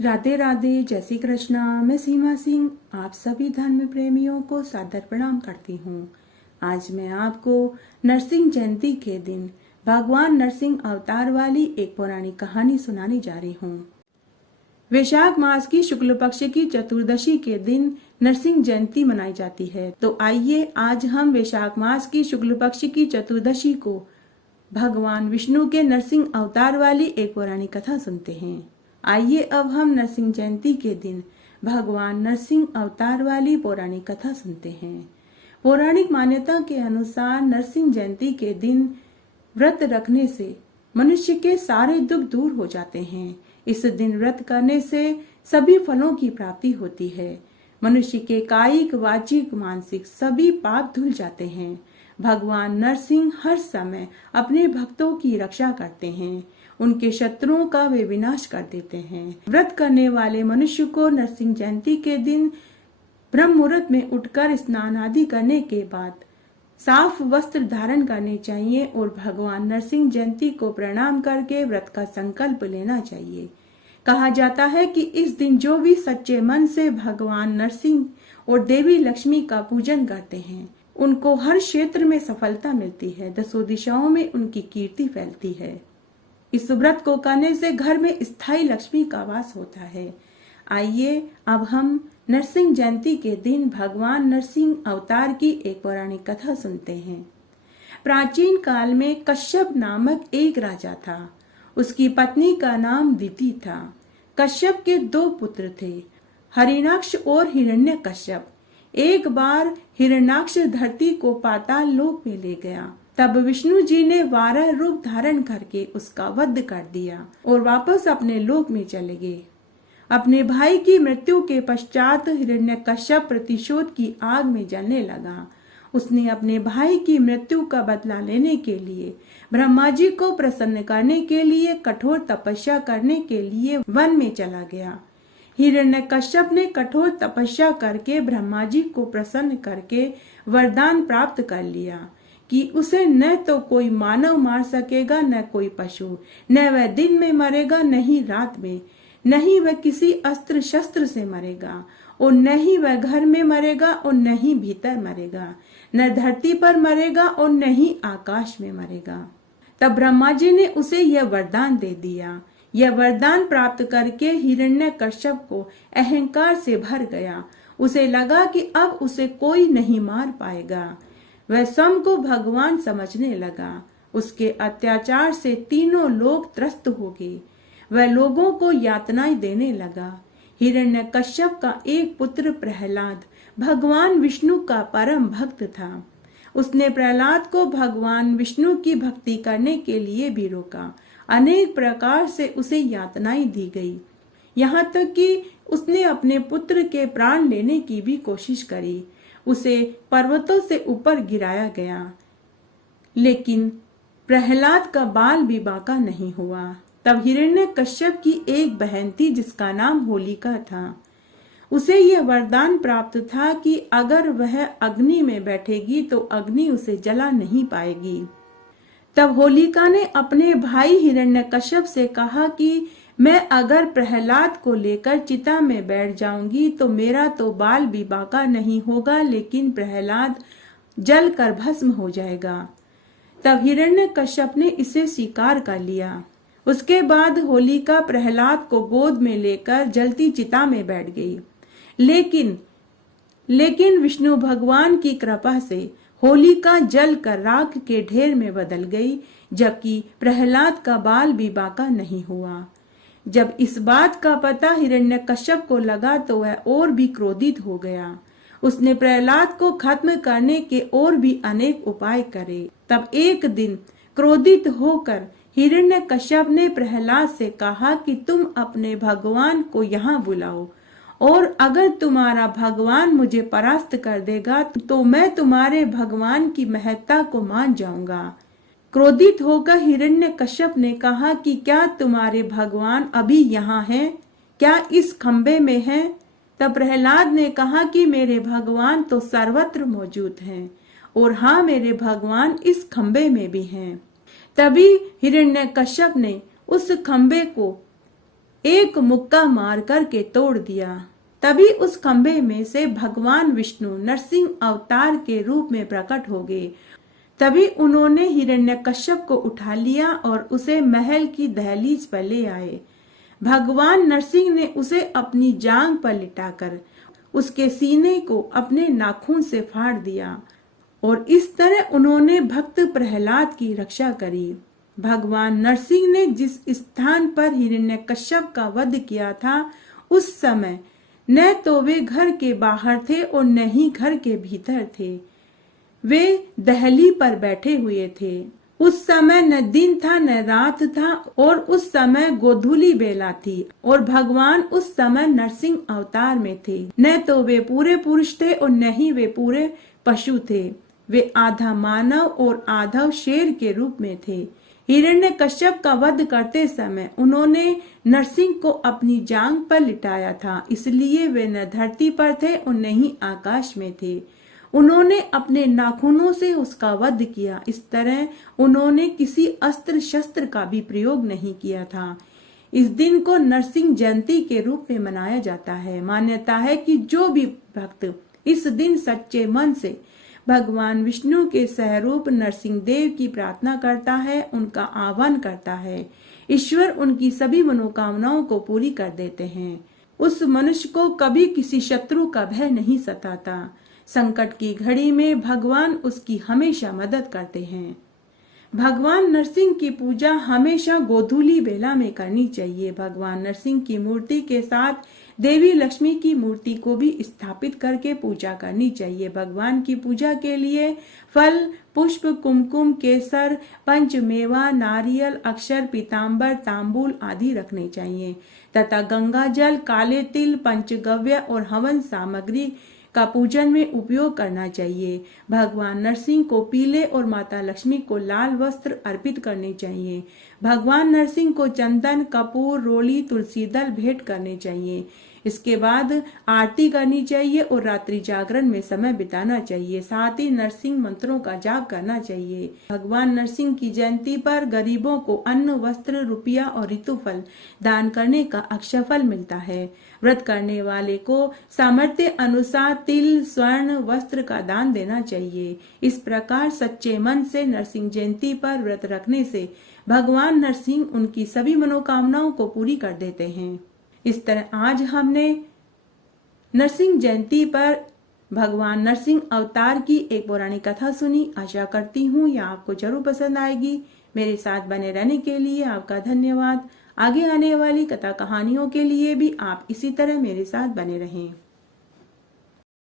राधे राधे, जय श्री कृष्णा। मैं सीमा सिंह आप सभी धर्म प्रेमियों को सादर प्रणाम करती हूँ। आज मैं आपको नरसिंह जयंती के दिन भगवान नरसिंह अवतार वाली एक पौराणिक कहानी सुनाने जा रही हूँ। वैशाख मास की शुक्ल पक्ष की चतुर्दशी के दिन नरसिंह जयंती मनाई जाती है। तो आइए आज हम वैशाख मास की शुक्ल पक्ष की चतुर्दशी को भगवान विष्णु के नरसिंह अवतार वाली एक पौराणिक कथा सुनते हैं। आइए अब हम नरसिंह जयंती के दिन भगवान नरसिंह अवतार वाली पौराणिक कथा सुनते हैं। पौराणिक मान्यता के अनुसार नरसिंह जयंती के दिन व्रत रखने से मनुष्य के सारे दुख दूर हो जाते हैं। इस दिन व्रत करने से सभी फलों की प्राप्ति होती है। मनुष्य के कायिक, वाचिक, मानसिक सभी पाप धुल जाते हैं। भगवान नरसिंह हर समय अपने भक्तों की रक्षा करते हैं। उनके शत्रुओं का वे विनाश कर देते हैं। व्रत करने वाले मनुष्य को नरसिंह जयंती के दिन ब्रह्म मुहूर्त में उठकर स्नान आदि करने के बाद साफ वस्त्र धारण करने चाहिए और भगवान नरसिंह जयंती को प्रणाम करके व्रत का संकल्प लेना चाहिए। कहा जाता है कि इस दिन जो भी सच्चे मन से भगवान नरसिंह और देवी लक्ष्मी का पूजन करते हैं, उनको हर क्षेत्र में सफलता मिलती है। दसों दिशाओं में उनकी कीर्ति फैलती है। इस व्रत को करने से घर में स्थायी लक्ष्मी का वास होता है। आइए अब हम नरसिंह जयंती के दिन भगवान नरसिंह अवतार की एक पौराणिक कथा सुनते हैं। प्राचीन काल में कश्यप नामक एक राजा था। उसकी पत्नी का नाम दिति था। कश्यप के 2 पुत्र थे, हिरण्याक्ष और हिरण्यकश्यप। एक बार हिरण्याक्ष धरती को पाताल लोक में ले गया। तब विष्णु जी ने 12 रूप धारण करके उसका वध कर दिया और वापस अपने लोक में चले गए। अपने भाई की मृत्यु के पश्चात हिरण्यकश्यप प्रतिशोध की आग में जलने लगा। उसने अपने भाई की मृत्यु का बदला लेने के लिए ब्रह्मा जी को प्रसन्न करने के लिए कठोर तपस्या करने के लिए वन में चला गया। हिरण्यकश्यप ने कठोर तपस्या करके ब्रह्मा जी को प्रसन्न करके वरदान प्राप्त कर लिया कि उसे न तो कोई मानव मार सकेगा, न कोई पशु, न वह दिन में मरेगा, न ही रात में, न ही वह किसी अस्त्र शस्त्र से मरेगा, और न ही वह घर में मरेगा और न ही भीतर मरेगा, न धरती पर मरेगा और न ही आकाश में मरेगा। तब ब्रह्मा जी ने उसे यह वरदान दे दिया। यह वरदान प्राप्त करके हिरण्यकश्यप को अहंकार से भर गया। उसे लगा कि अब उसे कोई नहीं मार पाएगा। वह स्वयं को भगवान समझने लगा। उसके अत्याचार से तीनों लोग त्रस्त हो गए। वह लोगों को यातनाएं देने लगा। हिरण्यकश्यप का एक पुत्र प्रहलाद भगवान विष्णु का परम भक्त था। उसने प्रहलाद को भगवान विष्णु की भक्ति करने के लिए भी रोका। अनेक प्रकार से उसे यातनाएं दी गई। यहाँ तक कि उसने अपने पुत्र के प्राण लेने की भी कोशिश करी। उसे पर्वतों से ऊपर गिराया गया, लेकिन प्रहलाद का बाल भी बांका नहीं हुआ। तब हिरण्यकश्यप की एक बहन थी जिसका नाम होलिका था। उसे यह वरदान प्राप्त था कि अगर वह अग्नि में बैठेगी तो अग्नि उसे जला नहीं पाएगी। तब होलिका ने अपने भाई हिरण्यकश्यप से कहा कि मैं अगर प्रहलाद को लेकर चिता में बैठ जाऊंगी तो मेरा तो बाल भी बांका नहीं होगा, लेकिन प्रहलाद जल कर भस्म हो जाएगा। तब हिरण्यकश्यप ने इसे स्वीकार कर लिया। उसके बाद होलिका प्रहलाद को गोद में लेकर जलती चिता में बैठ गई। लेकिन विष्णु भगवान की कृपा से होलिका जल कर राख के ढेर में बदल गई, जबकि प्रहलाद का बाल भी बांका नहीं हुआ। जब इस बात का पता हिरण्यकश्यप को लगा तो वह और भी क्रोधित हो गया। उसने प्रहलाद को खत्म करने के और भी अनेक उपाय करे। तब एक दिन क्रोधित होकर हिरण्यकश्यप ने प्रहलाद से कहा कि तुम अपने भगवान को यहाँ बुलाओ, और अगर तुम्हारा भगवान मुझे परास्त कर देगा तो मैं तुम्हारे भगवान की महत्ता को मान जाऊंगा। क्रोधित होकर हिरण्यकश्यप ने कहा कि क्या तुम्हारे भगवान अभी यहाँ हैं? क्या इस खंबे में हैं? तब प्रहलाद ने कहा कि मेरे भगवान तो सर्वत्र मौजूद हैं, और हाँ, मेरे भगवान इस खंबे में भी हैं। तभी हिरण्यकश्यप ने उस खंबे को एक मुक्का मार करके तोड़ दिया। तभी उस खंबे में से भगवान विष्णु नरसिंह अवतार के रूप में प्रकट हो गए। तभी उन्होंने हिरण्यकश्यप को उठा लिया और उसे महल की दहलीज पर ले आए। भगवान नरसिंह ने उसे अपनी जांग पर लिटाकर उसके सीने को अपने नाखून से फाड़ दिया और इस तरह उन्होंने भक्त प्रहलाद की रक्षा करी। भगवान नरसिंह ने जिस स्थान पर हिरण्यकश्यप का वध किया था, उस समय न तो वे घर के बाहर थे और न ही घर के भीतर थे। वे दहली पर बैठे हुए थे। उस समय न दिन था न रात था और उस समय गोधूली बेला थी और भगवान उस समय नरसिंह अवतार में थे। न तो वे पूरे पुरुष थे और न ही वे पूरे पशु थे। वे आधा मानव और आधा शेर के रूप में थे। हिरण्यकश्यप का वध करते समय उन्होंने नरसिंह को अपनी जांग पर लिटाया था, इसलिए वे न धरती पर थे और न ही आकाश में थे। उन्होंने अपने नाखूनों से उसका वध किया। इस तरह उन्होंने किसी अस्त्र शस्त्र का भी प्रयोग नहीं किया था। इस दिन को नरसिंह जयंती के रूप में मनाया जाता है। मान्यता है कि जो भी भक्त इस दिन सच्चे मन से भगवान विष्णु के सहरूप नरसिंह देव की प्रार्थना करता है, उनका आह्वान करता है, ईश्वर उनकी सभी मनोकामनाओं को पूरी कर देते हैं। उस मनुष्य को कभी किसी शत्रु का भय नहीं सताता। संकट की घड़ी में भगवान उसकी हमेशा मदद करते हैं। भगवान नरसिंह की पूजा हमेशा गोधूली बेला में करनी चाहिए। भगवान नरसिंह की मूर्ति के साथ देवी लक्ष्मी की मूर्ति को भी स्थापित करके पूजा करनी चाहिए। भगवान की पूजा के लिए फल, पुष्प, कुमकुम, केसर, पंचमेवा, नारियल, अक्षर, पीताम्बर, तांबूल आदि रखने चाहिए तथा गंगा जल, काले तिल, पंचगव्य और हवन सामग्री का पूजन में उपयोग करना चाहिए। भगवान नरसिंह को पीले और माता लक्ष्मी को लाल वस्त्र अर्पित करने चाहिए। भगवान नरसिंह को चंदन, कपूर, रोली, तुलसी दल भेंट करने चाहिए। इसके बाद आरती करनी चाहिए और रात्रि जागरण में समय बिताना चाहिए। साथ ही नरसिंह मंत्रों का जाप करना चाहिए। भगवान नरसिंह की जयंती पर गरीबों को अन्न, वस्त्र, रुपया और ऋतुफल दान करने का अक्षय फल मिलता है। व्रत करने वाले को सामर्थ्य अनुसार तिल, स्वर्ण, वस्त्र का दान देना चाहिए। इस प्रकार सच्चे मन से नरसिंह जयंती पर व्रत रखने से भगवान नरसिंह उनकी सभी मनोकामनाओं को पूरी कर देते हैं। इस तरह आज हमने नरसिंह जयंती पर भगवान नरसिंह अवतार की एक पौराणिक कथा सुनी। आशा करती हूँ यह आपको जरूर पसंद आएगी। मेरे साथ बने रहने के लिए आपका धन्यवाद। आगे आने वाली कथा कहानियों के लिए भी आप इसी तरह मेरे साथ बने रहें।